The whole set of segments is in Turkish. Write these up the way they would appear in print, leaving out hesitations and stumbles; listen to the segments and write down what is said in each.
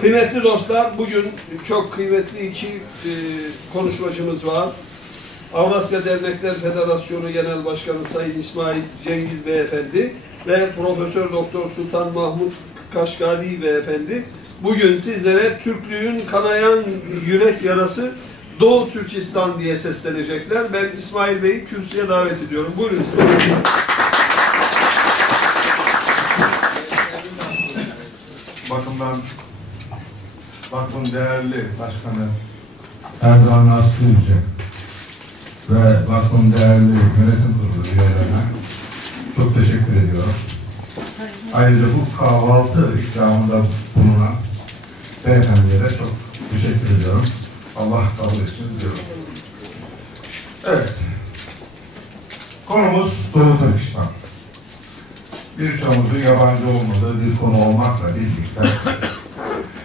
Kıymetli dostlar, bugün çok kıymetli iki konuşmacımız var. Avrasya Dernekler Federasyonu Genel Başkanı Sayın İsmail Cengiz Beyefendi ve Profesör Doktor Sultan Mahmut Kaşgali Beyefendi bugün sizlere Türklüğün kanayan yürek yarası Doğu Türkistan diye seslenecekler. Ben İsmail Bey'i kürsüye davet ediyorum. Buyurun İsmail Bey. Bakın değerli başkanı Erdoğan Aslı Yüce ve bakın değerli yönetim kurulu üyelerine çok teşekkür ediyorum. Ayrıca bu kahvaltı ikramında bulunan beyefendilere çok teşekkür ediyorum. Allah kabul etsin diyorum. Evet. Konumuz Doğu Türkistan. Birçoğumuzun yabancı olmadığı bir konu olmakla birlikte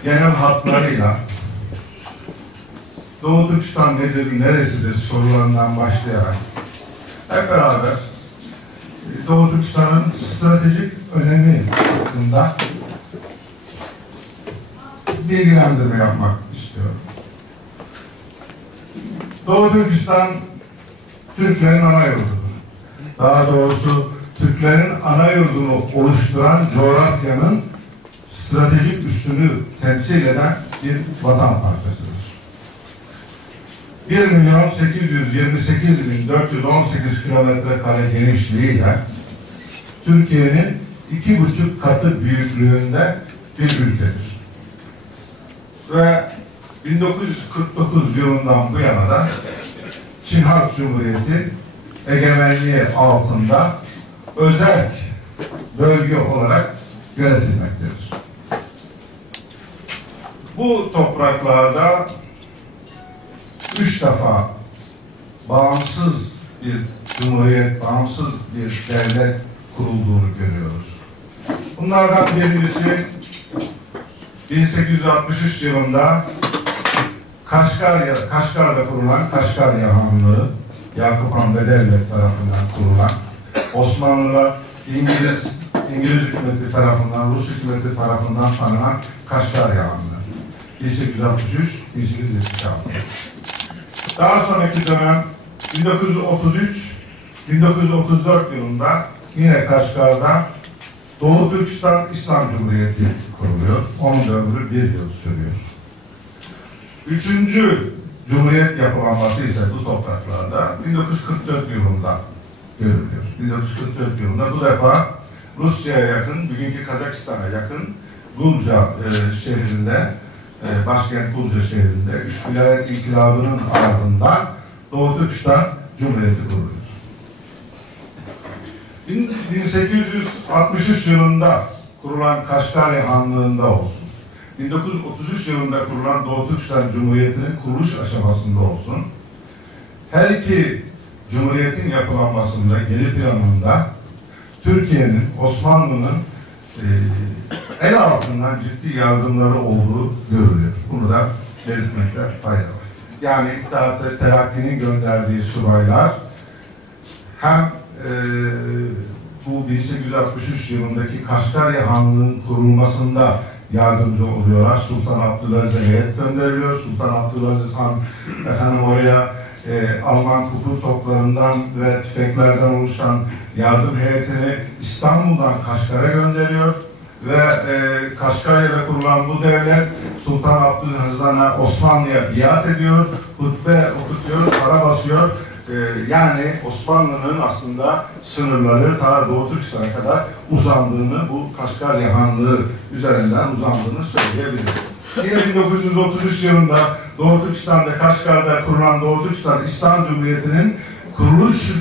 genel hatlarıyla Doğu Türkistan nedir, neresidir sorularından başlayarak hep beraber Doğu Türkistan'ın stratejik önemi hakkında bilgilendirme yapmak istiyorum. Doğu Türkistan Türklerin ana yurdudur. Daha doğrusu Türklerin ana yurdunu oluşturan coğrafyanın stratejik üstünü temsil eden bir vatan parçasıdır. 1.828.418 kilometre kare genişliğiyle Türkiye'nin 2,5 katı büyüklüğünde bir ülkedir. Ve 1949 yılından bu yana da Çin Halk Cumhuriyeti egemenliği altında özerk bölge olarak yönetilmektedir. Bu topraklarda 3 defa bağımsız bir cumhuriyet, bağımsız bir devlet kurulduğunu görüyoruz. Bunlardan birincisi 1863 yılında Kaşgar'da kurulan Kaşgarya Hanlığı, Yakup Han Bedevlet tarafından kurulan, Osmanlılar İngiliz hükümeti tarafından, Rus hükümeti tarafından tanınan Kaşgarya Hanlığı. 1863-1876. Daha sonraki dönem 1933-1934 yılında yine Kaşgar'da Doğu Türkistan İslam Cumhuriyeti kuruluyor. Onun da ömrü 1 yıl sürüyor. Üçüncü Cumhuriyet yapılanması ise bu topraklarda 1944 yılında görülüyor. 1944 yılında bu defa Rusya'ya yakın, bugünkü Kazakistan'a yakın Gulca şehrinde, başkent Gulca şehrinde Üç Vilayet İnkılabı'nın ardından Doğu Türkistan Cumhuriyeti kuruluyor. 1863 yılında kurulan Kaşgarya Hanlığı'nda olsun, 1933 yılında kurulan Doğu Türkistan Cumhuriyeti'nin kuruluş aşamasında olsun, her iki Cumhuriyetin yapılanmasında, geri planında Türkiye'nin, Osmanlı'nın el altından ciddi yardımları olduğu görülüyor. Bunu da belirtmekte fayda var. Yani İttihat Terakki'nin gönderdiği subaylar hem bu 1863 yılındaki Kaşgarya Hanlığı'nın kurulmasında yardımcı oluyorlar. Sultan Abdülaziz'e heyet gönderiliyor. Sultan Abdülaziz Han oraya Alman kukul toplarından ve tüfeklerden oluşan yardım heyetini İstanbul'dan Kaşgar'a gönderiyor ve Kaşgarya'da kurulan bu devlet Sultan Abdülaziz Han'a Osmanlı'ya biat ediyor, hutbe okutuyor, para basıyor. Yani Osmanlı'nın aslında sınırları ta Doğu Türkistan'a kadar uzandığını, bu Kaşgarya Hanlığı üzerinden uzandığını söyleyebiliriz. Yine 1933 yılında Doğu Türkistan'da, Kaşgar'da kurulan Doğu Türkistan İslam Cumhuriyeti'nin kuruluş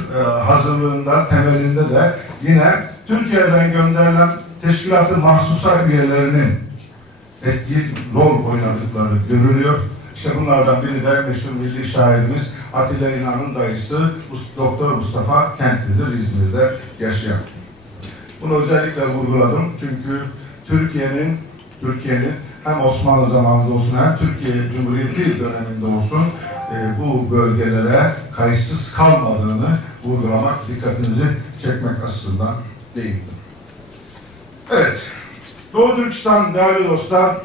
hazırlığında, temelinde de yine Türkiye'den gönderilen teşkilat-ı mahsusa üyelerinin etkili rol oynadıkları görülüyor. İşte bunlardan biri de meşhur milli şairimiz Atilla İlhan'ın dayısı Doktor Mustafa Kentli'dir, İzmir'de yaşayan. Bunu özellikle vurguladım çünkü Türkiye'nin hem Osmanlı zamanında olsun hem Türkiye Cumhuriyeti döneminde olsun bu bölgelere kayıtsız kalmadığını vurgulamak, dikkatinizi çekmek açısından değildir. Evet, Doğu Türkistan değerli dostlar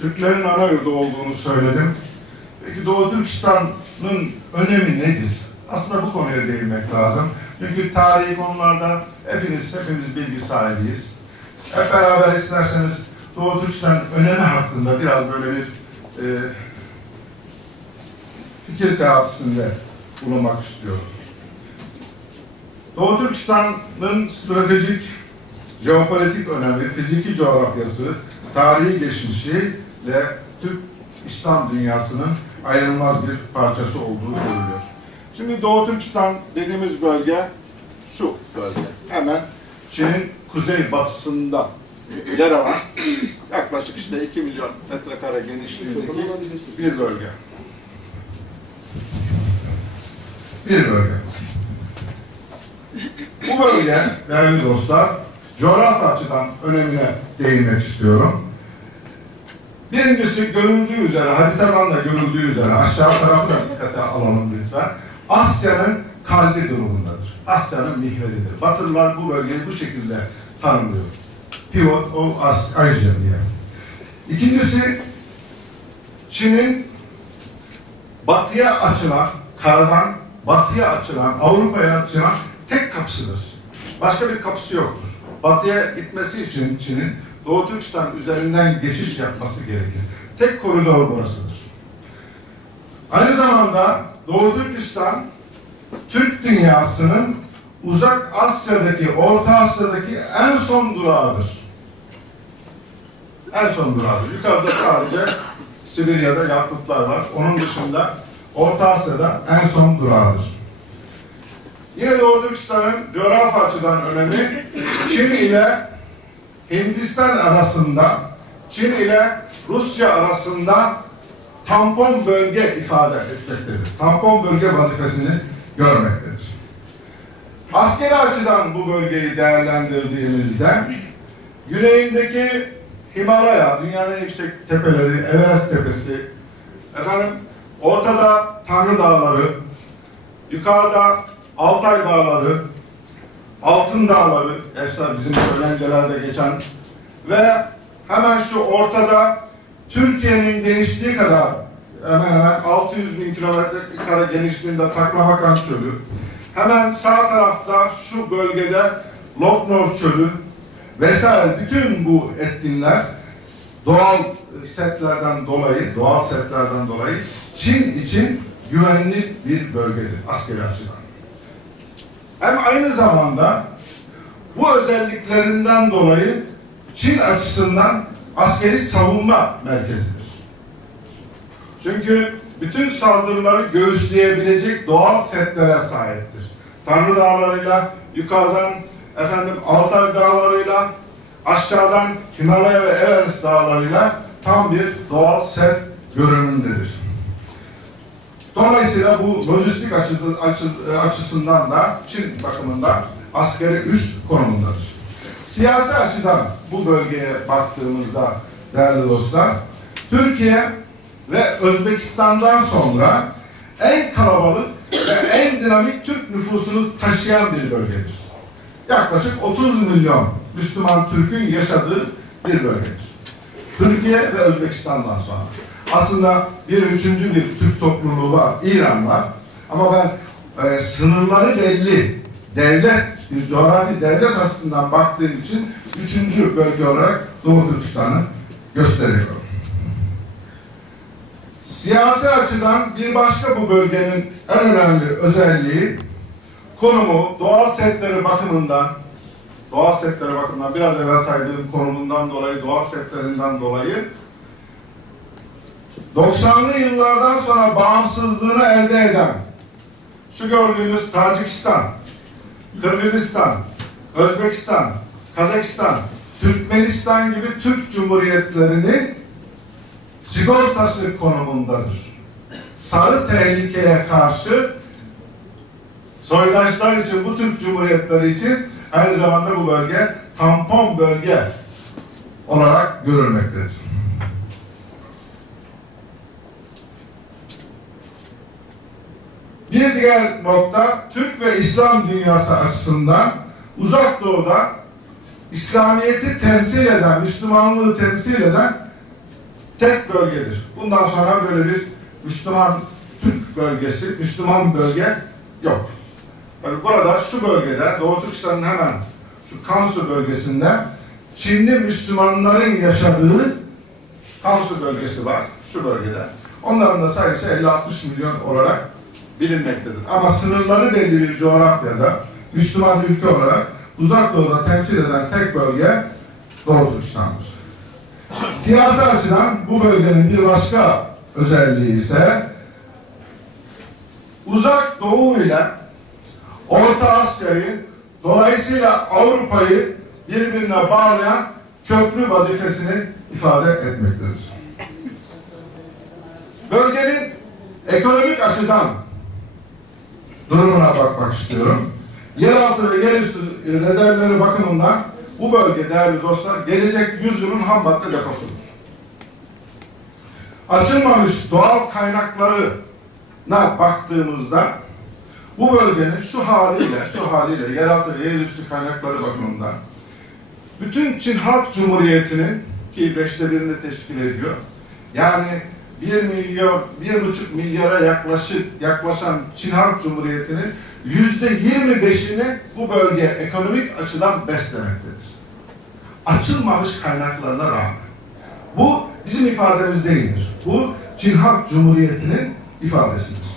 Türklerin ana yurdu olduğunu söyledim. Peki Doğu Türkistan'ın önemi nedir? Aslında bu konuya değinmek lazım. Çünkü tarihi konularda hepimiz bilgi sahibiyiz. Hep beraber isterseniz Doğu Türkistan önemi hakkında biraz böyle bir fikir teatisinde bulunmak istiyorum. Doğu Türkistan'ın stratejik, jeopolitik önemi, fiziki coğrafyası, tarihi geçmişi ve Türk İslam dünyasının ayrılmaz bir parçası olduğu görülüyor. Şimdi Doğu Türkistan dediğimiz bölge şu bölge. Hemen Çin'in kuzeybatısında yer alan yaklaşık işte 2 milyon metrekare genişliğindeki bir bölge. Bu bölge değerli dostlar, coğrafya açıdan önemine değinmek istiyorum. Birincisi görüldüğü üzere, haritadan da görüldüğü üzere, aşağı tarafı da dikkate alalım lütfen. Asya'nın kalbi durumundadır. Asya'nın mihveridir. Batılılar bu bölgeyi bu şekilde tanımlıyor. Pivot of Asia diye. İkincisi, Çin'in batıya açılan, karadan batıya açılan, Avrupa'ya açılan tek kapısıdır. Başka bir kapısı yoktur. Batıya gitmesi için Çin'in Doğu Türkistan üzerinden geçiş yapması gerekir. Tek koridor burasıdır. Aynı zamanda Doğu Türkistan, Türk dünyasının Uzak Asya'daki, Orta Asya'daki en son durağıdır. En son durağıdır. Yukarıda sadece Sibirya'da Yakutlar var. Onun dışında Orta Asya'da en son durağıdır. Yine Doğu Türkistan'ın coğrafya açıdan önemi Çin ile Hindistan arasında, Çin ile Rusya arasında tampon bölge ifade etmektedir. Tampon bölge vazifesini görmektedir. Askeri açıdan bu bölgeyi değerlendirdiğimizde güneyindeki Himalaya, dünyanın en yüksek tepeleri, Everest tepesi, ortada Tanrı Dağları, yukarıda Altay Dağları, Altın Dağları, bizim söylencelerde geçen ve hemen şu ortada Türkiye'nin genişliği kadar hemen hemen 600 bin kilometre kare genişliğinde Taklamakan Çölü, hemen sağ tarafta şu bölgede Lopnor Çölü vesaire bütün bu etkinler doğal setlerden dolayı Çin için güvenli bir bölgedir askeri açıdan. Hem aynı zamanda bu özelliklerinden dolayı Çin açısından askeri savunma merkezidir. Çünkü bütün saldırıları göğüsleyebilecek doğal setlere sahiptir. Tanrı Dağları'yla, yukarıdan Altay Dağları'yla, aşağıdan Himalaya ve Everest Dağları'yla tam bir doğal set görünümündedir. Dolayısıyla bu lojistik açısından da Çin bakımından askeri üst konumundadır. Siyasi açıdan bu bölgeye baktığımızda değerli dostlar, Türkiye ve Özbekistan'dan sonra en kalabalık ve en dinamik Türk nüfusunu taşıyan bir bölgedir. Yaklaşık 30 milyon Müslüman Türk'ün yaşadığı bir bölgedir. Türkiye ve Özbekistan'dan sonra. Aslında üçüncü bir Türk topluluğu var, İran var. Ama ben sınırları belli, bir coğrafi devlet açısından baktığım için üçüncü bölge olarak Doğu Türkistan'ı gösteriyorum. Siyasi açıdan bir başka bu bölgenin en önemli özelliği konumu, doğal setleri bakımından biraz evvel saydığım konumundan dolayı, doğal setlerinden dolayı 90'lı yıllardan sonra bağımsızlığını elde eden şu gördüğünüz Tacikistan, Kırgızistan, Özbekistan, Kazakistan, Türkmenistan gibi Türk Cumhuriyetlerinin sigortası konumundadır. Sarı tehlikeye karşı soydaşlar için, bu Türk Cumhuriyetleri için aynı zamanda bu bölge tampon bölge olarak görülmektedir. Bir diğer nokta, Türk ve İslam dünyası açısından Uzak Doğu'da İslamiyet'i temsil eden, Müslümanlığı temsil eden tek bölgedir. Bundan sonra böyle bir Müslüman Türk bölgesi, Müslüman bölge yok. Yani burada şu bölgede, Doğu Türkistan'ın hemen şu Kansu bölgesinde Çinli Müslümanların yaşadığı Kansu bölgesi var şu bölgede. Onların da sayısı 50-60 milyon olarak bilinmektedir. Ama sınırları belli bir coğrafyada Müslüman ülke olarak Uzak Doğu'da temsil eden tek bölge Doğu Türkistan'dır. Siyasi açıdan bu bölgenin bir başka özelliği ise Uzak Doğu ile Orta Asya'yı, dolayısıyla Avrupa'yı birbirine bağlayan köprü vazifesini ifade etmektedir. Bölgenin ekonomik açıdan durumuna bakmak istiyorum. Yeraltı ve yerüstü rezervleri bakımından bu bölge değerli dostlar gelecek yüzyılın ham madde deposudur. Açılmamış doğal kaynaklarına baktığımızda bu bölgenin şu haliyle yeraltı ve yerüstü kaynakları bakımından bütün Çin Halk Cumhuriyeti'nin ki 1/5'ini teşkil ediyor. Yani 1,5 milyara yaklaşan Çin Halk Cumhuriyeti'nin %25'ini bu bölge ekonomik açıdan beslemektedir. Açılmamış kaynaklarına rağmen. Bu bizim ifademiz değildir. Bu Çin Halk Cumhuriyeti'nin ifadesidir.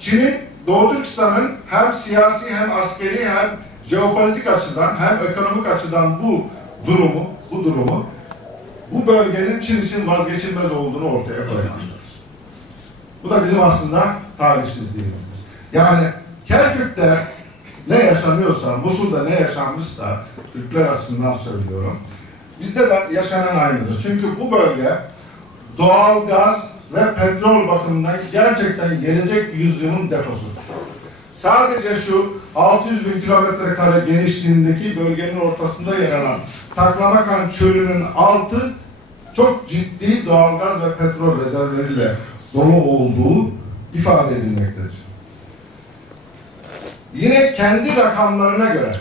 Çin'in Doğu Türkistan'ın hem siyasi hem askeri hem jeopolitik açıdan hem ekonomik açıdan bu durumu bu bölgenin Çin için vazgeçilmez olduğunu ortaya koymaktadır. Bu da bizim aslında talihsizliğimizdir. Yani Kerkük'te ne yaşanıyorsa, Musul'da ne yaşanmışsa Türkler açısından söylüyorum. Bizde de yaşanan aynıdır. Çünkü bu bölge doğal gaz ve petrol bakımından gerçekten gelecek yüzyılın deposudur. Sadece şu 600 bin kilometre kare genişliğindeki bölgenin ortasında yer alan Taklamakan Çölü'nün altı çok ciddi doğalgaz ve petrol rezervleriyle dolu olduğu ifade edilmektedir. Yine kendi rakamlarına göre,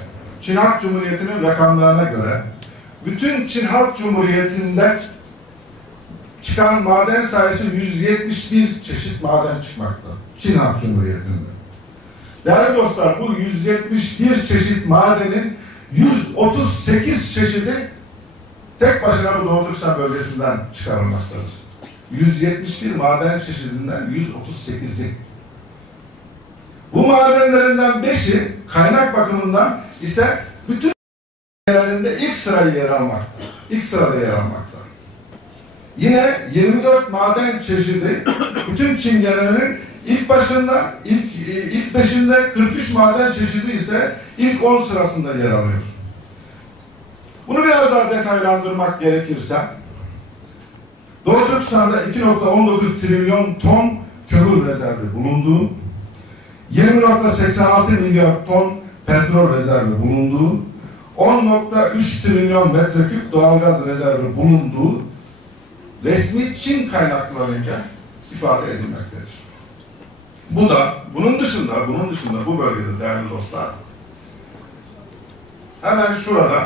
Çin Halk Cumhuriyeti'nin rakamlarına göre bütün Çin Halk Cumhuriyeti'nde çıkan maden sayısı 171 çeşit maden çıkmakta. Çin Halk Cumhuriyeti'nde. Değerli dostlar, bu 171 çeşit madenin 138 çeşidi tek başına bu Doğu Türkistan bölgesinden çıkarılmaktadır. 171 maden çeşidinden 138'i. Bu madenlerinden 5'i kaynak bakımından ise bütün genelinde ilk sırada yer almakta. Yine 24 maden çeşidi bütün Çin genelinin ilk 5'inde, 43 maden çeşidi ise ilk 10 sırasında yer alıyor. Bunu biraz daha detaylandırmak gerekirse Doğu Türkistan'da 2,19 trilyon ton kömür rezervi bulunduğu, 20,86 milyar ton petrol rezervi bulunduğu, 10,3 trilyon metreküp doğalgaz rezervi bulunduğu resmi Çin kaynaklarınca ifade edilmektedir. Bunun dışında bu bölgede değerli dostlar, hemen şurada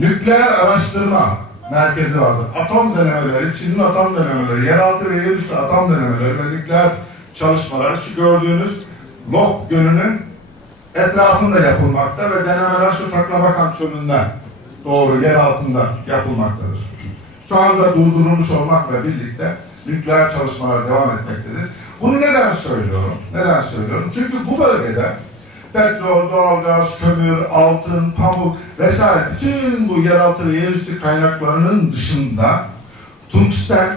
nükleer araştırma merkezi vardır. Atom denemeleri, Çin'in atom denemeleri, yeraltı ve yerüstü atom denemeleri ve nükleer çalışmaları şu gördüğünüz Lok Gölü'nün etrafında yapılmakta ve denemeler şu Taklamakan Çölü'nden doğru yer altında yapılmaktadır. Şu anda durdurulmuş olmakla birlikte nükleer çalışmalar devam etmektedir. Bunu neden söylüyorum? Çünkü bu bölgede petrol, doğalgaz, kömür, altın, pamuk vesaire bütün bu yeraltı ve yerüstü kaynaklarının dışında tungsten,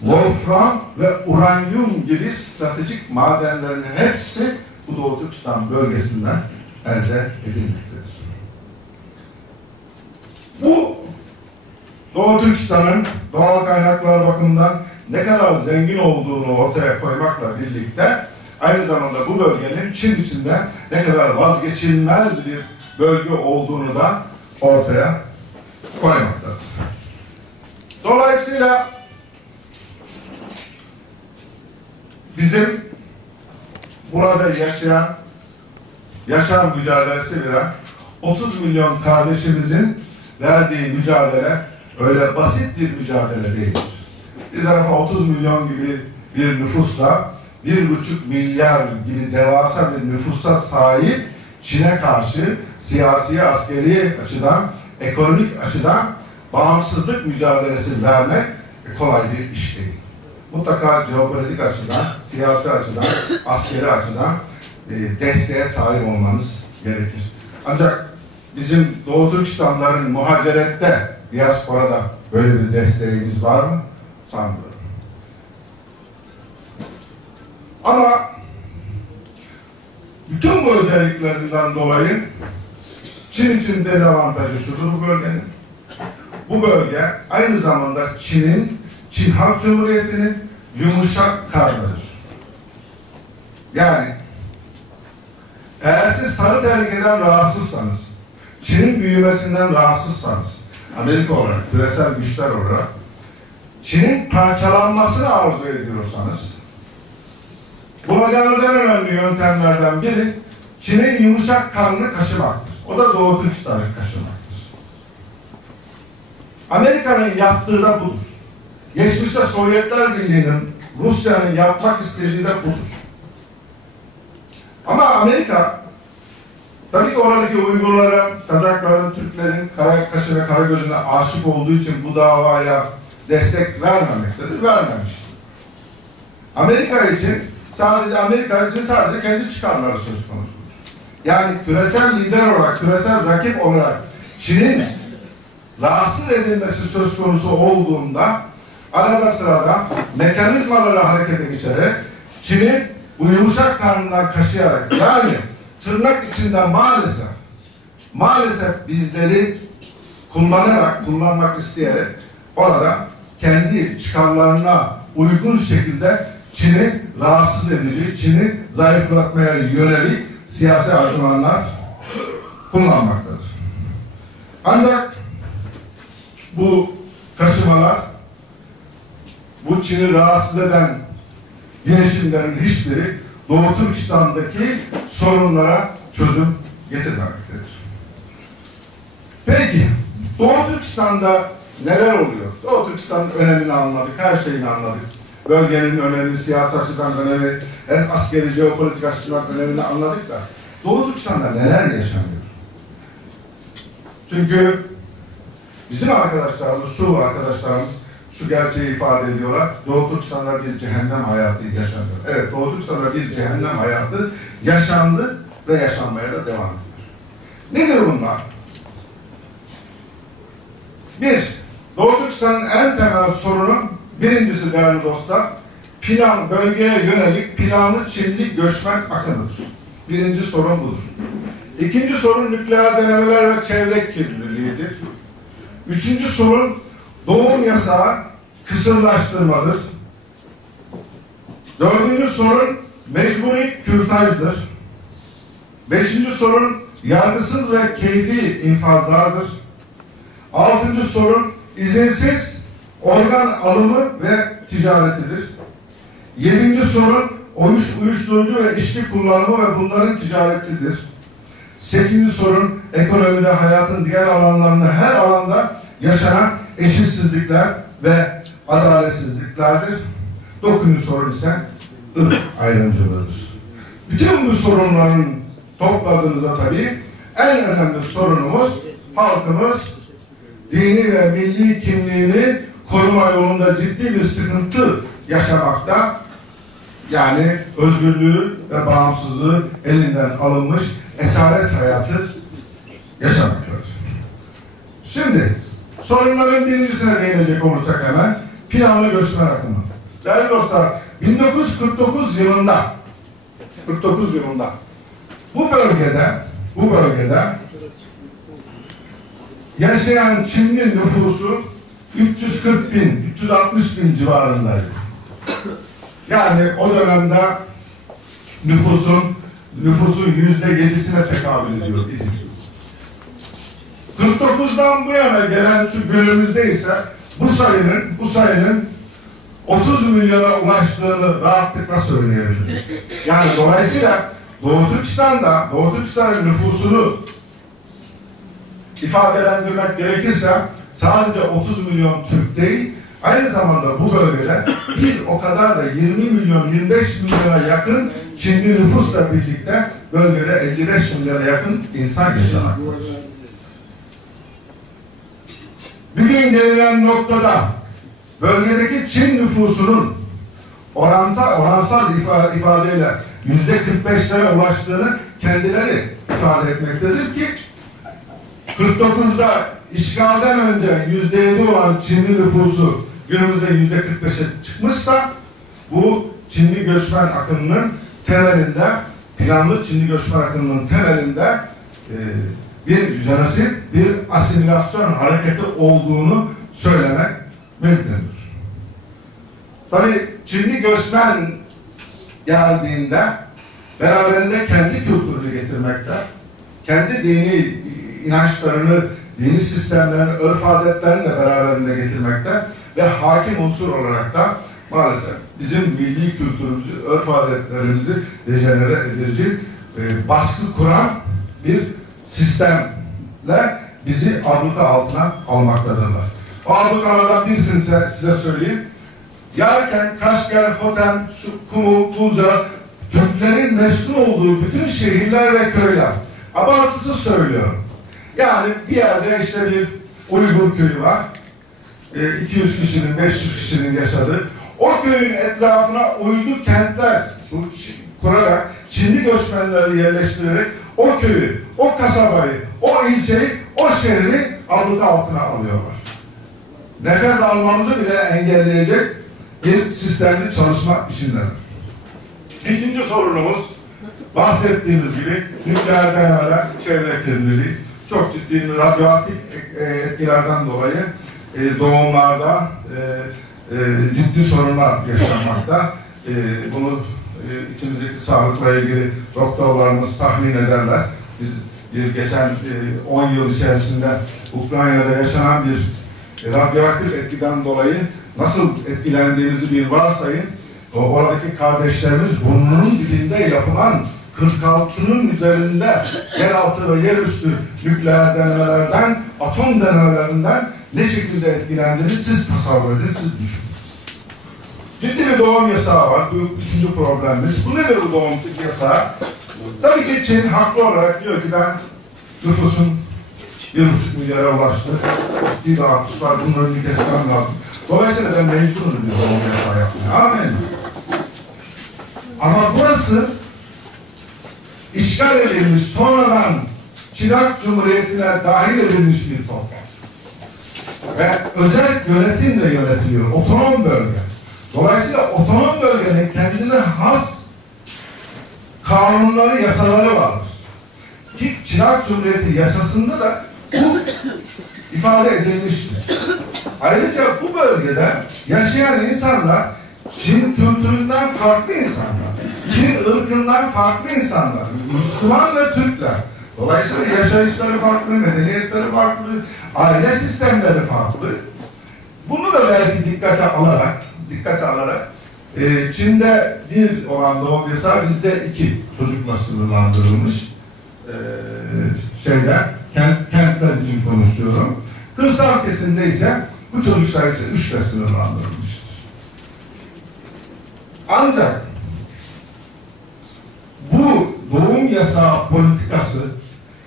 wolfram ve uranyum gibi stratejik madenlerin hepsi bu Doğu Türkistan bölgesinden elde edilmektedir. Bu Doğu Türkistan'ın doğal kaynaklar bakımından ne kadar zengin olduğunu ortaya koymakla birlikte aynı zamanda bu bölgenin Çin içinde ne kadar vazgeçilmez bir bölge olduğunu da ortaya koymaktadır. Dolayısıyla bizim burada yaşayan yaşam mücadelesi veren 30 milyon kardeşimizin verdiği mücadele öyle basit bir mücadele değildir. Bir tarafa 30 milyon gibi bir nüfusla 1,5 milyar gibi devasa bir nüfusa sahip Çin'e karşı siyasi, askeri açıdan, ekonomik açıdan bağımsızlık mücadelesi vermek kolay bir iş değil. Mutlaka jeopolitik açıdan, siyasi açıdan, askeri açıdan desteğe sahip olmanız gerekir. Ancak bizim Doğu Türkistanların muhacerette, diasporada böyle bir desteğimiz var mı? Sanmıyorum. Ama bütün bu özelliklerinden dolayı Çin için dezavantajı şudur bu bölgenin. Bu bölge aynı zamanda Çin Halk Cumhuriyeti'nin yumuşak karnıdır. Yani eğer siz sarı tehlikeden rahatsızsanız, Çin'in büyümesinden rahatsızsanız, Amerika olarak, küresel güçler olarak Çin'in parçalanmasını arzu ediyorsanız, bulacağınız en önemli yöntemlerden biri Çin'in yumuşak karnını kaşımaktır. O da Doğu Türkistan'ı kaşımaktır. Amerika'nın yaptığı da budur. Geçmişte Sovyetler Birliği'nin, Rusya'nın yapmak istediği de budur. Ama Amerika, tabii ki oradaki Uygurlara, Kazakların, Türklerin Karakaşı ve Karagözü'ne aşık olduğu için bu davaya destek vermemektedir, vermemiştir. Amerika için sadece kendi çıkarları söz konusudur. Yani küresel lider olarak, küresel rakip olarak Çin'in rahatsız edilmesi söz konusu olduğunda arada sırada mekanizmaları harekete geçerek Çin'i bu yumuşak karnından kaşıyarak, yani tırnak içinde maalesef bizleri kullanmak isteyerek orada kendi çıkarlarına uygun şekilde Çin'i rahatsız edici, Çin'i zayıflatmaya yönelik siyasi argümanlar kullanmaktadır. Ancak bu kaşımalar, bu Çin'i rahatsız eden girişimlerin hiçbiri Doğu Türkistan'daki sorunlara çözüm getirmemektedir. Peki, Doğu Türkistan'da neler oluyor? Doğu Türkistan'ın önemini anladık, her şeyini anladık. Bölgenin önemi, siyasi açıdan önemi, askeri, jeopolitik açıdan önemini anladık da Doğu Türkistan'da neler yaşanıyor? Çünkü bizim arkadaşlarımız, şu gerçeği ifade ediyorlar. Doğu Türkistan'da bir cehennem hayatı yaşanıyor. Evet, Doğu Türkistan'da bir cehennem hayatı yaşandı ve yaşanmaya da devam ediyor. Nedir bunlar? Bir, Doğu Türkistan'ın en temel sorunu, birincisi değerli dostlar, bölgeye yönelik planlı Çinli göçmen akınıdır. Birinci sorun budur. İkinci sorun nükleer denemeler ve çevre kirliliğidir. Üçüncü sorun doğum yasağı kısırlaştırmadır. Dördüncü sorun mecburi kürtajdır. Beşinci sorun yargısız ve keyfi infazlardır. Altıncı sorun izinsiz organ alımı ve ticaretidir. Yedinci sorun uyuşturucu ve içki kullanımı ve bunların ticaretidir. Sekizinci sorun ekonomide hayatın diğer alanlarında, her alanda yaşanan eşitsizlikler ve adaletsizliklerdir. Dokuzuncu sorun ise ırk ayrımcılığıdır. Bütün bu sorunların topladığınızda tabii en önemli sorunumuz halkımız dini ve milli kimliğini koruma yolunda ciddi bir sıkıntı yaşamakta. Yani özgürlüğü ve bağımsızlığı elinden alınmış esaret hayatı yaşamaktadır. Şimdi sorunların birincisine değinecek olursak hemen planlı göçmen akımı. Değerli dostlar, 1949 yılında bu bölgede yaşayan Çinli nüfusu 340 bin, 360 bin civarındaydı. Yani o dönemde nüfusun %7'sine tekabül ediyor. 49'dan bu yana gelen şu günümüzde ise bu sayının 30 milyona ulaştığını rahatlıkla söyleyebiliriz. Yani dolayısıyla Doğu Türkistan'ın nüfusunu ifadelendirmek gerekirse sadece 30 milyon Türk değil, aynı zamanda bu bölgede bir o kadar da 20 milyon, 25 milyona yakın Çinli nüfusla birlikte bölgede 55 milyona yakın insan yaşamaktadır. Bugün gelinen noktada bölgedeki Çin nüfusunun oransal ifadeyle %45'lere ulaştığını kendileri ifade etmektedir ki 49'da işgalden önce %7 olan Çinli nüfusu günümüzde %45'e çıkmışsa bu Çinli göçmen akımının temelinde, planlı Çinli göçmen akımının temelinde bir jenosit, bir asimilasyon hareketi olduğunu söylemek mümkündür. Tabii Çinli göçmen geldiğinde beraberinde kendi kültürünü getirmekte, kendi dini inançlarını, dini sistemlerini, örf adetlerini de beraberinde getirmekte ve hakim unsur olarak da maalesef bizim milli kültürümüzü, örf adetlerimizi dejenere edici baskı kuran bir sistemle bizi abluka altına almaktadırlar. O ablukalardan birisini size söyleyeyim. Yarken, Kaşgar, Hoten, Kumu, Tulca, Türklerin meskun olduğu bütün şehirler ve köyler. Abartısız söylüyorum. Yani bir yerde işte bir Uygur köyü var. 200 kişinin, 500 kişinin yaşadığı. O köyün etrafına uydu kentler kurarak, Çinli göçmenleri yerleştirerek o köyü, o kasabayı, o ilçeyi, o şehri abluka altına alıyorlar. Nefes almamızı bile engelleyecek bir sistemli çalışma içindeler. İkinci sorunumuz, bahsettiğimiz gibi nükleer denemeler, çevre kirliliği, çok ciddi bir radyoaktif etkilerden dolayı doğumlarda ciddi sorunlar yaşanmakta. Bunu içimizdeki sağlıkla ilgili doktorlarımız tahmin ederler. Biz geçen 10 yıl içerisinde Ukrayna'da yaşanan bir radyoaktif etkiden dolayı nasıl etkilendiğimizi bir varsayın. Oradaki kardeşlerimiz burnunun dibinde yapılan 46'nın üzerinde yeraltı ve yerüstü nükleer denemelerden, atom denemelerinden ne şekilde etkilendiğini siz tasavvur edin, siz düşünün. Ciddi bir doğum yasağı var. Bu üçüncü problemimiz. Bu nedir bu doğum yasağı? Tabii ki Çin haklı olarak diyor ki ben nüfusun 1,5 milyara ulaştı. Ciddi bir artış var. Bunun önünü kesmem lazım. Dolayısıyla ben mecburum diyor doğum yasağı yapmaya. Amin. Ama burası işgal edilmiş, sonradan Çırak Cumhuriyeti'ne dahil edilmiş bir toprak. Ve özel yönetimle yönetiliyor. Otonom bölge. Dolayısıyla otonom bölgenin kendine has kanunları, yasaları vardır. Ki Çırak Cumhuriyeti yasasında da bu ifade edilmiştir. Ayrıca bu bölgede yaşayan insanlar Çin kültüründen farklı insanlar. Çin ırkından farklı insanlar. Müslüman ve Türkler. Dolayısıyla yaşayışları farklı, medeniyetleri farklı, aile sistemleri farklı. Bunu da belki dikkate alarak Çin'de bir olan doğum yasağı bizde 2 çocukla sınırlandırılmış. Kentler için konuşuyorum. Kırsal kesimde ise bu çocuk sayısı 3'le sınırlandırılmıştır. Ancak bu doğum yasağı politikası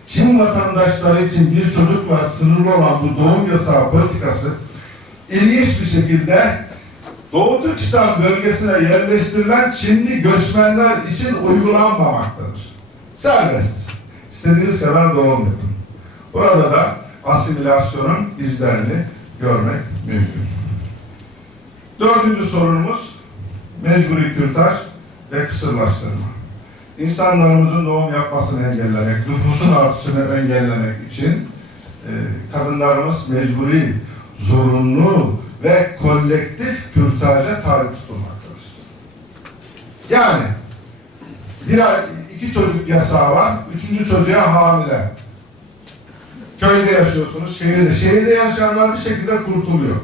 Çin vatandaşları için bir çocukla sınırlı olan bu doğum yasağı politikası ilginç bir şekilde Doğu Türkistan bölgesine yerleştirilen Çinli göçmenler için uygulanmamaktadır. Serbest. İstediğiniz kadar doğum yapın. Burada da asimilasyonun izlerini görmek mümkün. 4. sorunumuz mecburi kürtaj ve kısırlaştırma. İnsanlarımızın doğum yapmasını engellemek, nüfusun artışını engellemek için kadınlarımız mecburi, zorunlu ve kolektif kürtaja tabi tutulmaktadır. Yani 2 çocuk yasağı var, 3. çocuğa hamile. Köyde yaşıyorsunuz, şehirde yaşayanlar bir şekilde kurtuluyor.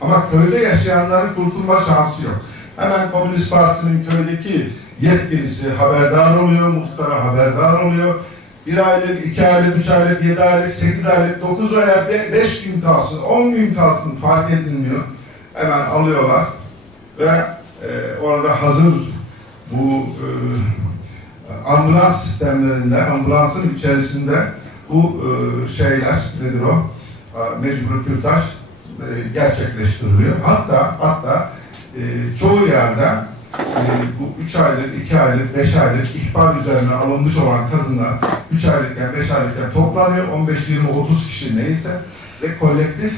Ama köyde yaşayanların kurtulma şansı yok. Hemen Komünist Partisi'nin köydeki yetkilisi haberdar oluyor, muhtara haberdar oluyor. 1 aylık, 2 aylık, 3 aylık, 7 aylık, 8 aylık, 9 aya 5 gün kalsın, 10 gün kalsın fark edilmiyor. Hemen alıyorlar ve orada hazır bu ambulans sistemlerinde, ambulansın içerisinde bu şeyler, nedir o? Mecbur kürtaj gerçekleştiriliyor. Hatta çoğu yerde bu 3 aylık, 2 aylık, 5 aylık ihbar üzerine alınmış olan kadınlar 3 aylıkken, 5 aylıkken toplanıyor. 15, 20, 30 kişi neyse ve kolektif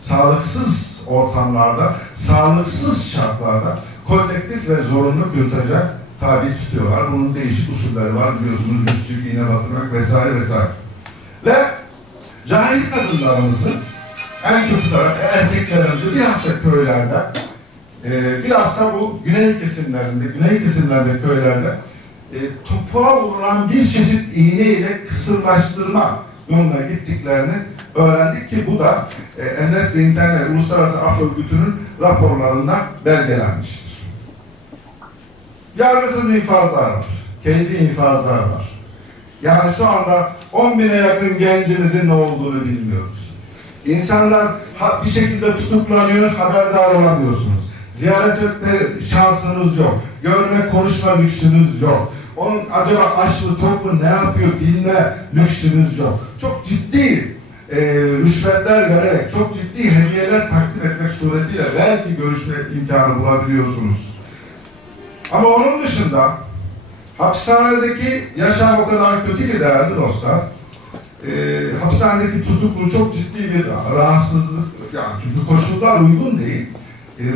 sağlıksız ortamlarda, sağlıksız şartlarda kolektif ve zorunlu kürtaja tabi tutuyorlar. Bunun değişik usulleri var biliyorsunuz. Yüzsük, iğne batırmak vesaire vesaire. Ve cahil kadınlarımızı en kötü taraf erkeklerimizi bilhassa köylerde bilhassa bu güney kesimlerde köylerde topuğa vurulan bir çeşit iğne ile kısırlaştırma yoluna gittiklerini öğrendik ki bu da Amnesty International Uluslararası Af Örgütü'nün raporlarında belgelenmiştir. Yargısız infazlar var, keyfi infazlar var. Yani şu anda 10.000'e yakın gencimizin ne olduğunu bilmiyoruz. İnsanlar bir şekilde tutuklanıyor, haberdar olamıyorsunuz. Ziyaret etme şansınız yok. Görme, konuşma lüksünüz yok. Onun acaba açlı toplu ne yapıyor bilme lüksünüz yok. Çok ciddi rüşvetler vererek, çok ciddi hediyeler takdim etmek suretiyle belki görüşme imkanı bulabiliyorsunuz. Ama onun dışında hapishanedeki yaşam o kadar kötü ki değerli dostlar. Hapishanedeki tutuklu çok ciddi bir rahatsızlık, yani çünkü koşullar uygun değil.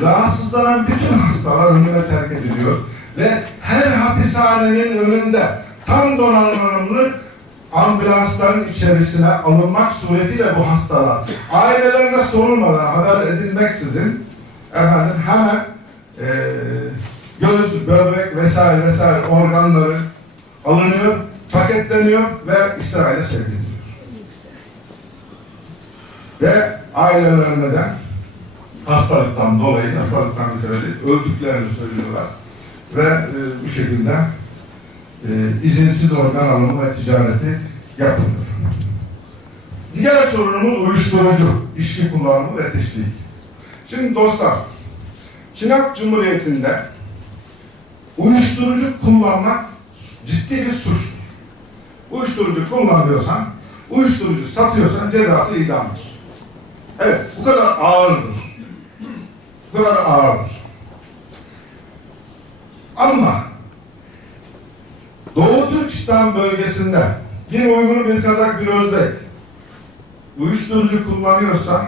Rahatsızlanan bütün hastalar önüne terk ediliyor ve her hapishanenin önünde tam donanımlı ambulansların içerisine alınmak suretiyle bu hastalar ailelerine sorulmadan, haber edilmeksizin efendim hemen göğüs, böbrek vesaire vesaire organları alınıyor, paketleniyor ve İsrail'e sevk ediliyor. Ve ailelerine de hastalıktan dolayı, hastalıktan mütevellit öldüklerini söylüyorlar. Ve bu şekilde izinsiz organ alımı ve ticareti yapılıyor. Diğer sorunumuz uyuşturucu, içki kullanımı ve teşvik. Şimdi dostlar, Çin Cumhuriyeti'nde uyuşturucu kullanmak ciddi bir suçtur. Uyuşturucu kullanıyorsan, uyuşturucu satıyorsan cezası idamdır. Evet, bu kadar ağırdır. Bu kadar ağırdır. Ama Doğu Türkistan bölgesinde bir Uygur, bir Kazak, bir Özbek uyuşturucu kullanıyorsa,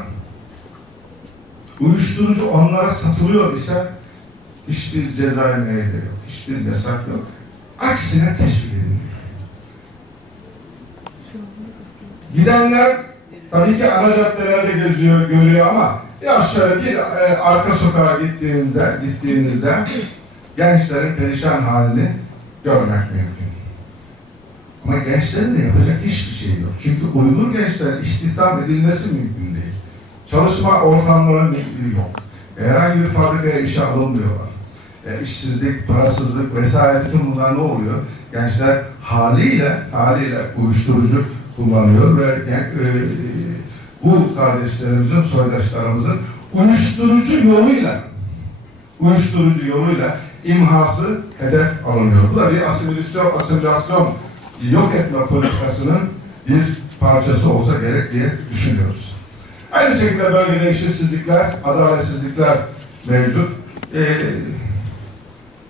uyuşturucu onlara satılıyor ise hiçbir cezai meyve yok, hiçbir yasak yok. Aksine teşvik ediliyor. Gidenler tabii ki ana caddelerde geziyor, görüyor ama ya şöyle bir arka sokağa gittiğinizde gençlerin perişan halini görmek mümkün. Ama gençlerin de yapacak hiçbir şey yok. Çünkü Uygur gençlerin istihdam edilmesi mümkün değil. Çalışma ortamları yok. Herhangi bir fabrikaya işe alınmıyorlar. İşsizlik, parasızlık vesaire bütün bunlar ne oluyor? Gençler haliyle uyuşturucu kullanıyor ve bu kardeşlerimizin, soydaşlarımızın uyuşturucu yoluyla imhası hedef alınıyor. Bu da bir asimilasyon yok etme politikasının bir parçası olsa gerek diye düşünüyoruz. Aynı şekilde bölgede eşitsizlikler, adaletsizlikler mevcut.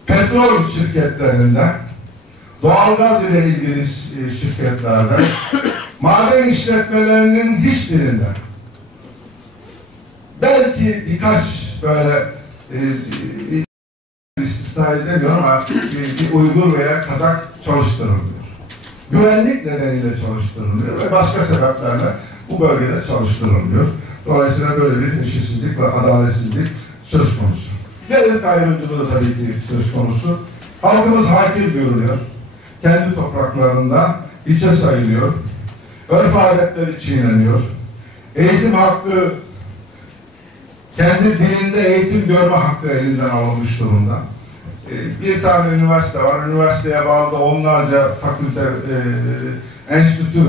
Petrol şirketlerinde, doğalgaz ile ilgili şirketlerde, maden işletmelerinin hiçbirinde belki birkaç böyle istisna edemiyorum ama bir Uygur veya Kazak çalıştırılmıyor. Güvenlik nedeniyle çalıştırılmıyor ve başka sebeplerle bu bölgede çalıştırılmıyor. Dolayısıyla böyle bir eşitsizlik ve adaletsizlik söz konusu. Gelir ayrımcılığı da tabii ki söz konusu. Halkımız hakir görülüyor. Kendi topraklarında hiçe sayılıyor. Örf adetleri çiğneniyor. Eğitim hakkı kendi dilinde eğitim görme hakkı elinden alınmış durumda. Bir tane üniversite var. Üniversiteye bağlı onlarca fakülte, enstitü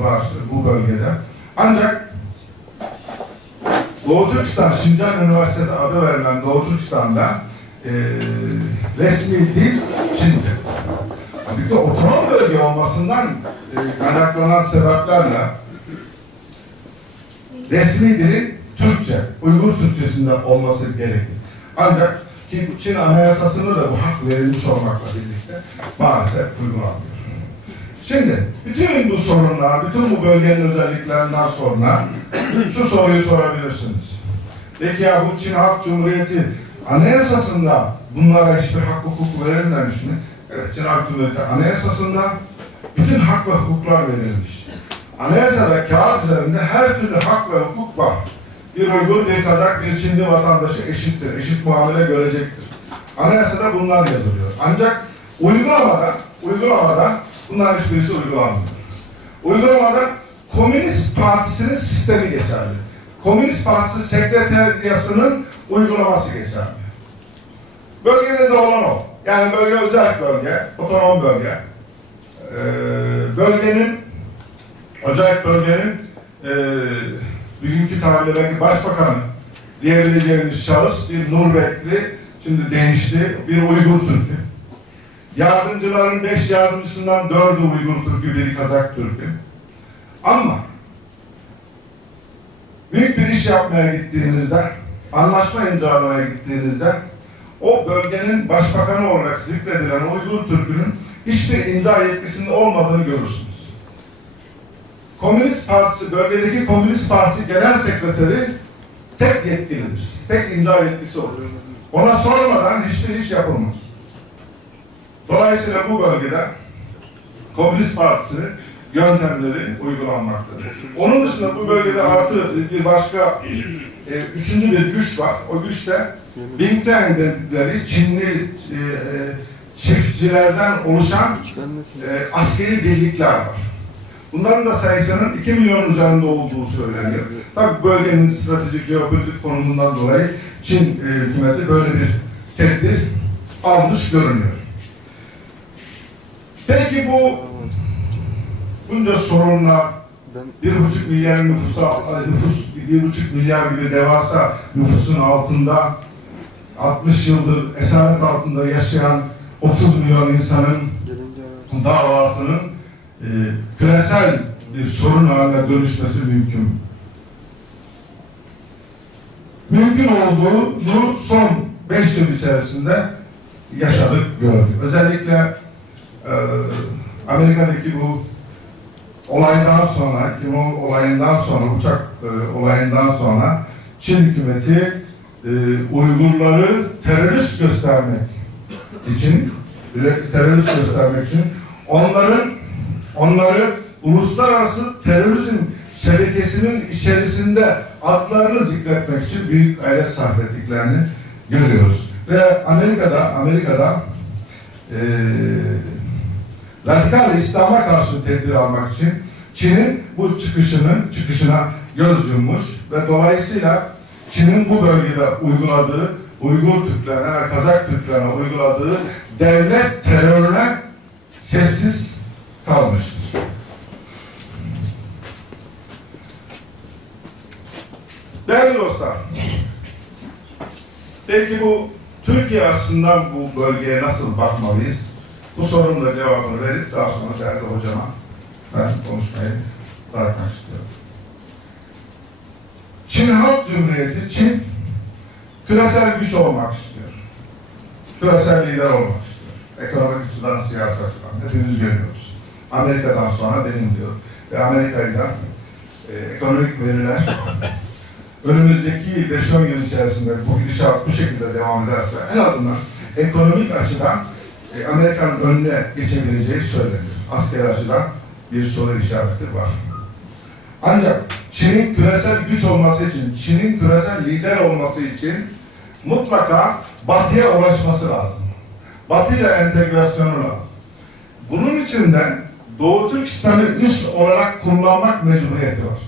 var bu bölgede. Ancak Doğu Türkistan, Şincan Üniversitesi adı verilen Doğu Türkistan'da resmi dil Çin'dir. Tabii ki otonom bölge olmasından kaynaklanan sebeplerle resmi dilin Türkçe, Uygur Türkçesinde olması gerekir. Ancak ki Çin Anayasası'nda da bu hak verilmiş olmakla birlikte maalesef uygulanmıyor. Şimdi bütün bu sorunlar, bütün bu bölgenin özelliklerinden sonra şu soruyu sorabilirsiniz. Peki ya bu Çin Halk Cumhuriyeti Anayasası'nda bunlara hiçbir hak hukuk verilmemiş mi? Evet, Çin Halk Cumhuriyeti Anayasası'nda bütün hak ve hukuklar verilmiş. Anayasada kağıt üzerinde her türlü hak ve hukuk var. Bir Uygur, bir Kazak, bir Çinli vatandaşı eşittir, eşit muamele görecektir. Anayasada bunlar yazılıyor. Ancak uygulamada bunların hiçbirisi uygulanmıyor. Uygulamada Komünist Partisi'nin sistemi geçerli. Komünist Partisi sekreteriyasının uygulaması geçerli. Bölgenin de olan o. Yani bölge özel bölge, otonom bölge. Özel bölgenin bugünkü tabirle belki başbakanı diyebileceğimiz şahıs bir Nurbekli, şimdi değişti, bir Uygur Türk'ü. Yardımcıların 5 yardımcısından 4'ü Uygur Türk'ü, biri Kazak Türk'ü. Ama büyük bir iş yapmaya gittiğinizde, anlaşma imzalamaya gittiğinizde o bölgenin başbakanı olarak zikredilen Uygur Türk'ünün hiçbir imza yetkisinin olmadığını görürsünüz. Komünist Partisi, bölgedeki Komünist Partisi Genel Sekreteri tek yetkilidir. Tek imza yetkisi olur. Ona sormadan hiçbir iş yapılmaz. Dolayısıyla bu bölgede Komünist Partisi'nin yöntemleri uygulanmaktadır. Onun dışında bu bölgede artı bir başka üçüncü bir güç var. O güç de Bintang dedikleri Çinli çiftçilerden oluşan askeri birlikler var. Bunların da sayısının 2 milyon üzerinde olduğu söyleniyor. Tabii bölgenin stratejik jeopolitik konumundan dolayı Çin hükümeti böyle bir tedbir almış görünüyor. Peki bunca sorunla 1,5 milyar nüfus 1,5 milyar gibi devasa nüfusun altında 60 yıldır esaret altında yaşayan 30 milyon insanın davasının küresel bir sorun haline dönüşmesi mümkün mü? Mümkün olduğunu son 5 yıl içerisinde yaşadık, gördük. Özellikle Amerika'daki bu olaydan sonra, olayından sonra, uçak olayından sonra Çin hükümeti Uygurları terörist göstermek için onları uluslararası terörizm şebekesinin içerisinde adlarını zikretmek için büyük gayret sarf ettiklerini görüyoruz. Ve Amerika'da radikal İslam'a karşı tedbir almak için Çin'in bu çıkışına göz yummuş ve dolayısıyla Çin'in bu bölgede uyguladığı Uygur Türklerine ve Kazak Türklerine uyguladığı devlet terörüne sessiz kalmıştır. Değerli dostlar, peki bu Türkiye açısından bu bölgeye nasıl bakmalıyız? Bu sorunun da cevabını verip daha sonra değerli hocama ben konuşmayı bırakmak istiyorum. Çin Halk Cumhuriyeti, küresel güç olmak istiyor. Küresel lider olmak istiyor. Ekonomik açıdan, siyasi açıdan hepimiz görüyoruz. Amerika'dan sonra benim diyor. Ve Amerika'yla ekonomik veriler önümüzdeki 5-10 yıl içerisinde bu gidişat bu şekilde devam ederse en azından ekonomik açıdan Amerika'nın önüne geçebileceği söyleniyor. Askeri açıdan bir soru işareti var. Ancak Çin'in küresel güç olması için, Çin'in küresel lider olması için mutlaka Batı'ya ulaşması lazım. Batı ile entegrasyonu lazım. Bunun için de Doğu Türkistan'ı üs olarak kullanmak mecburiyeti var.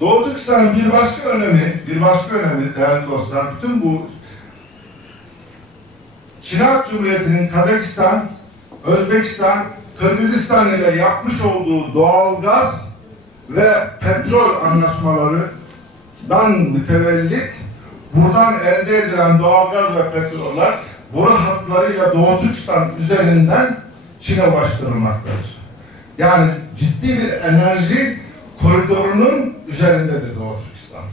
Doğu Türkistan'ın bir başka önemi değerli dostlar, bütün bu Çin Halk Cumhuriyeti'nin Kazakistan, Özbekistan, Kırgızistan ile yapmış olduğu doğalgaz ve petrol anlaşmalarından mütevellit buradan elde edilen doğalgaz ve petroller boru hatlarıyla Doğu Türkistan üzerinden Çin'e ulaştırılmaktadır. Yani ciddi bir enerji koridorunun üzerindedir Doğu Türkistan.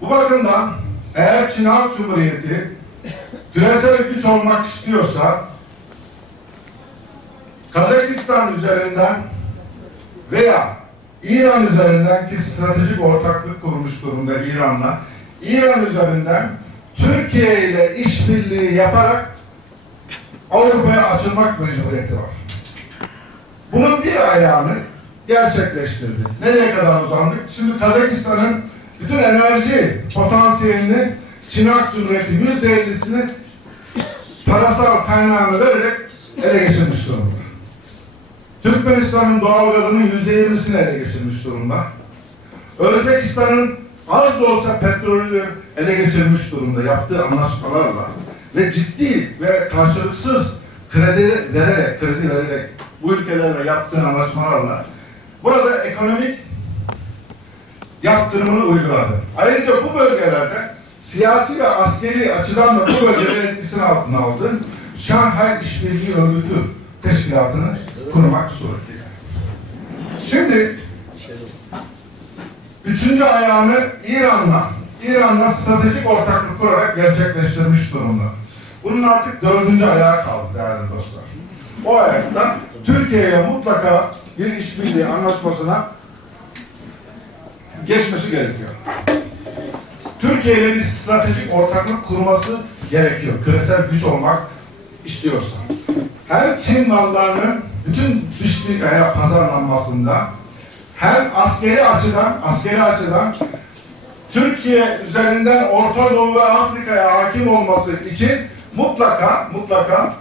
Bu bakımdan eğer Çin Halk Cumhuriyeti küresel güç olmak istiyorsa Kazakistan üzerinden veya İran üzerinden, ki stratejik ortaklık kurmuş durumda İran'la, İran üzerinden Türkiye ile işbirliği yaparak Avrupa'ya açılmak mecburiyeti var. Bunun bir ayağını gerçekleştirdi. Nereye kadar uzandık? Şimdi Kazakistan'ın bütün enerji potansiyelini Çin Halk Cumhuriyeti %50'sini parasal kaynağını vererek ele geçirmiş durumda. Türkmenistan'ın doğalgazının %20'sini ele geçirmiş durumda. Özbekistan'ın az da olsa petrolü ele geçirmiş durumda yaptığı anlaşmalarla ve ciddi ve karşılıksız kredi vererek bu ülkelerle yaptığı anlaşmalarla burada ekonomik yaptırımını uyguladı. Ayrıca bu bölgelerde siyasi ve askeri açıdan da bu bölgeleri etkisini altına aldı. Şanghay İşbirliği Örgütü Teşkilatı'nı kurmak suretiyle. Şimdi üçüncü ayağını İran'la stratejik ortaklık kurarak gerçekleştirmiş durumda. Bunun artık dördüncü ayağı kaldı değerli dostlar. O ayakta Türkiye ile mutlaka bir işbirliği anlaşmasına geçmesi gerekiyor. Türkiye ile bir stratejik ortaklık kurması gerekiyor. Küresel güç olmak istiyorsa. Hem Çin mallarının bütün dış dünyaya pazarlanmasında hem askeri açıdan Türkiye üzerinden Orta Doğu ve Afrika'ya hakim olması için mutlaka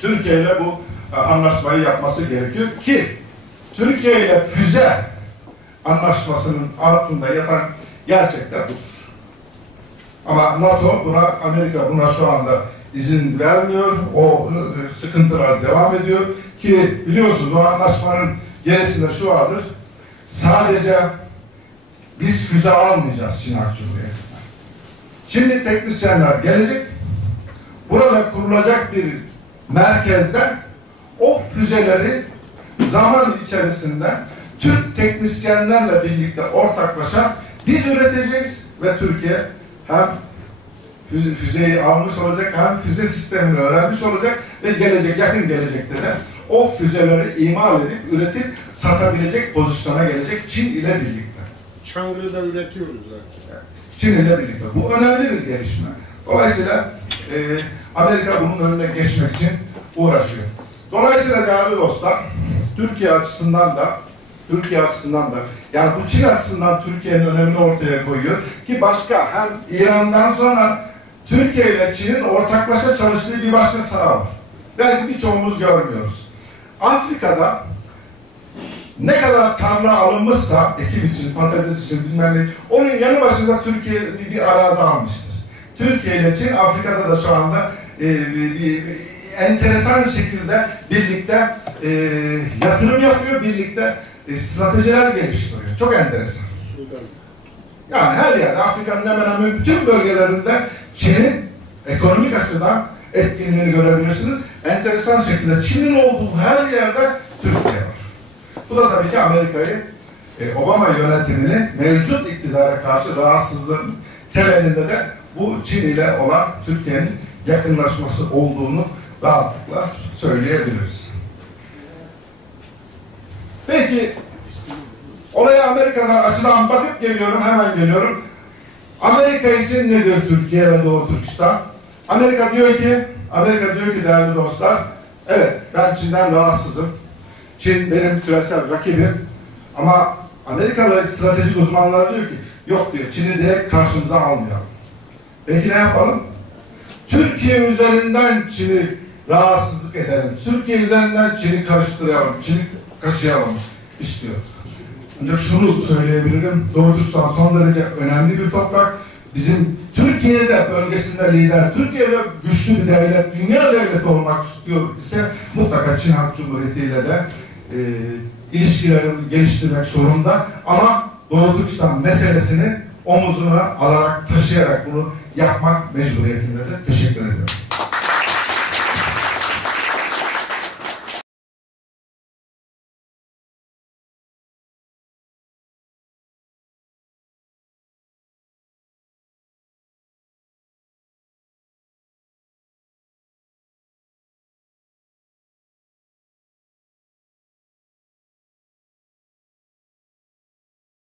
Türkiye ile bu anlaşmayı yapması gerekiyor ki Türkiye ile füze anlaşmasının altında yatan gerçekten budur. Ama NATO buna, Amerika buna şu anda izin vermiyor. O sıkıntılar devam ediyor ki biliyorsunuz o anlaşmanın gerisinde şu vardır. Sadece biz füze almayacağız Çin Halk Cumhuriyeti'nden. Şimdi teknisyenler gelecek. Burada kurulacak bir merkezden o füzeleri zaman içerisinde Türk teknisyenlerle birlikte ortaklaşa biz üreteceğiz ve Türkiye hem füzeyi almış olacak hem füze sistemini öğrenmiş olacak ve yakın gelecekte de o füzeleri imal edip üretip satabilecek pozisyona gelecek Çin ile birlikte. Çankırı'da üretiyoruz zaten. Çin ile birlikte. Bu önemli bir gelişme. Dolayısıyla Amerika bunun önüne geçmek için uğraşıyor. Dolayısıyla değerli dostlar, Türkiye açısından da yani bu Çin açısından Türkiye'nin önemini ortaya koyuyor ki başka hem İran'dan sonra Türkiye ile Çin'in ortaklaşa çalıştığı bir başka saha var. Belki birçoğumuz görmüyoruz. Afrika'da ne kadar tarla alınmışsa ekim için, patates için bilmem ne, onun yanı başında Türkiye bir arazi almıştır. Türkiye ile Çin Afrika'da da şu anda bir enteresan şekilde birlikte yatırım yapıyor, birlikte stratejiler geliştiriyor. Çok enteresan. Yani her yerde, Afrika'nın hemen hemen bütün bölgelerinde Çin'in ekonomik açıdan etkinliğini görebilirsiniz. Enteresan şekilde Çin'in olduğu her yerde Türkiye var. Bu da tabii ki Amerika'yı, Obama yönetimini mevcut iktidara karşı rahatsızlığın temelinde de bu Çin ile olan Türkiye'nin yakınlaşması olduğunu rahatlıkla söyleyebiliriz. Peki, olaya Amerika'dan açıdan bakıp hemen geliyorum. Amerika için nedir Türkiye ve Doğu Türkistan? Amerika diyor ki değerli dostlar, evet ben Çin'den rahatsızım. Çin benim küresel rakibim. Ama Amerikalı stratejik uzmanlar diyor ki, yok diyor, Çin'i direkt karşımıza almayalım. Peki ne yapalım? Türkiye üzerinden Çin'i rahatsızlık edelim. Türkiye üzerinden Çin'i karıştıralım, Çin'i kaşıyalım istiyor. Ancak şunu söyleyebilirim, Doğu Türkistan son derece önemli bir toprak. Bizim Türkiye'de bölgesinde lider, Türkiye'de güçlü bir devlet, dünya devleti olmak istiyor ise mutlaka Çin Halk Cumhuriyeti ile de ilişkilerini geliştirmek zorunda. Ama Doğu Türkistan meselesini omuzuna alarak, taşıyarak bunu yapmak mecburiyetindedir. Teşekkür ediyorum.